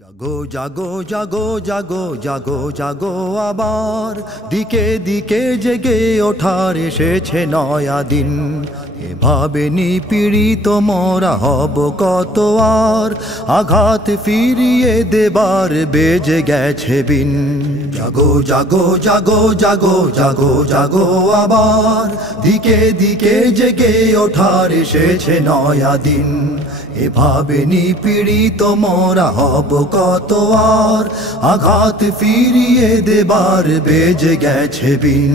জাগো জাগো জাগো জাগো জাগো জাগো আবার দিকে দিকে জেগে ওঠার এসেছে নয়া দিন। এভাবে নিপীড়িত মোরা হব কত আর, আঘাত ফিরিয়ে দেবার বেজে গেছে বিন। জাগো জাগো জাগো জাগো জাগো জাগো আবার দিকে দিকে জেগে ওঠার এসেছে নয়া দিন। এভাবে নিপীড়িত মোরা হব কত আর, আঘাত ফিরিয়ে দেবার বেজে গেছে বিন।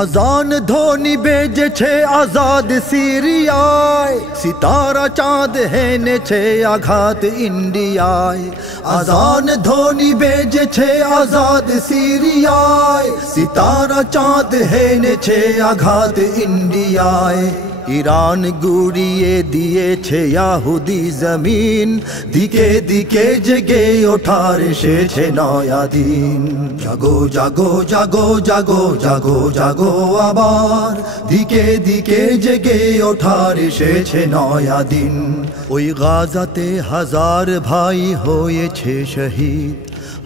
আজান ধ্বনি বেজেছে আজাদ সিরিয়ায়, সিতারা চাঁদ হেনেছে আঘাত ইন্ডিয়ায়। আজান ধ্বনি বেজেছে আজাদ সিরিয়ায়, সিতারা চাঁদ হেনেছে আঘাত ইন্ডিয়ায়। ইরান গুড়িয়ে দিয়েছে ইয়াহুদি জমিন, দিকে দিকে জেগে ওঠার এসেছে নয়া দিন। জাগো জাগো জাগো জাগো জাগো জাগো আবার দিকে দিকে জেগে ওঠার এসেছে নয়া দিন। ওই গাজাতে হাজার ভাই হয়েছে শহীদ,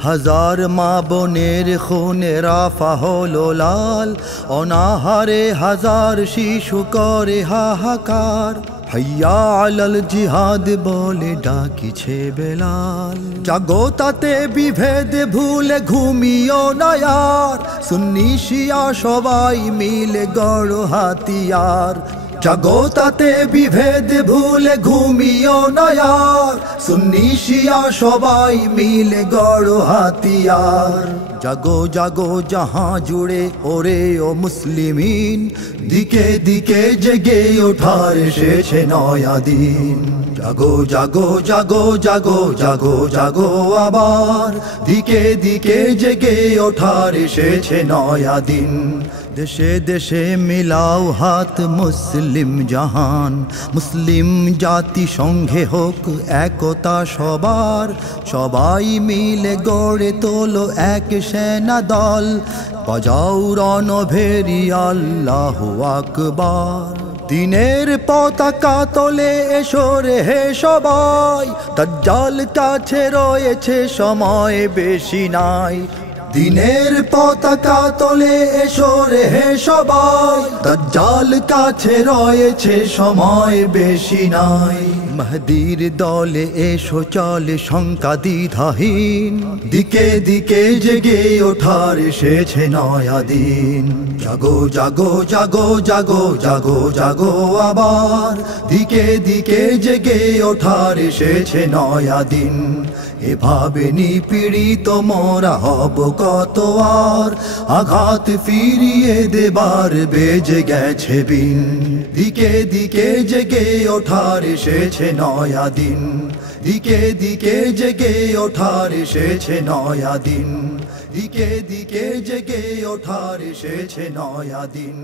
হাজার মা বোনের খুনে রাফা হলো লাল। অনাহারে হাজার শিশু করে হাহাকার, হাইয়া আলাল জিহাদ বলে ডাকিছে বেলাল। জাগো তাতে বিভেদ ভুলে ঘুমিও না আর, সুন্নি শিয়া সবাই মিলে গড় হাতিয়ার। জাগো তাতে বিভেদ ভুলে ঘুমিও না আর, সুন্নি শিয়া সবাই মিলে গড় হাতিয়ার। জাগো জাগো জাহাঁ জুড়ে ওরে ও মুসলিমিন, দিকে দিকে জেগে ওঠার এসেছে নয়া দিন। জাগো জাগো জাগো জাগো জাগো জাগো আবার দিকে দিকে জেগে ওঠার এসেছে নয়া দিন। দেশে দেশে মিলাও হাত মুসলিম জাহান, মুসলিম জাতি সঙ্গে হোক একতা সবার। সবাই মিলে গড়ে তোলো এক সেনা দল, বাজাও রণভেরি আল্লাহু আকবার। দিনের পতাকা তোলে এসো রে হে সবাই, দাজ্জাল কাছে রয়েছে সময় বেশি নাই। দিনের পতাকা তোলে এসো রে হে সবাই, দাজ্জাল কাছে রয়েছে সময় বেশি নাই। মাহদীর দলে এসো চলে শঙ্কা দ্বিধাহীন, দিকে দিকে জেগে ওঠার এসেছে নয়া দিন। জাগো জাগো জাগো জাগো জাগো জাগো আবার দিকে দিকে জেগে ওঠার এসেছে নয়া দিন। এভাবে নিপীড়িত মোরা হব কত আর, আঘাত ফিরিয়ে দেবার বেজে গেছে বিন। দিকে দিকে জেগে ওঠার এসেছে নয়া দিন, দিকে দিকে জেগে ওঠার এসেছে নয়া দিন, দিকে দিকে জেগে ওঠার এসেছে নয়া দিন।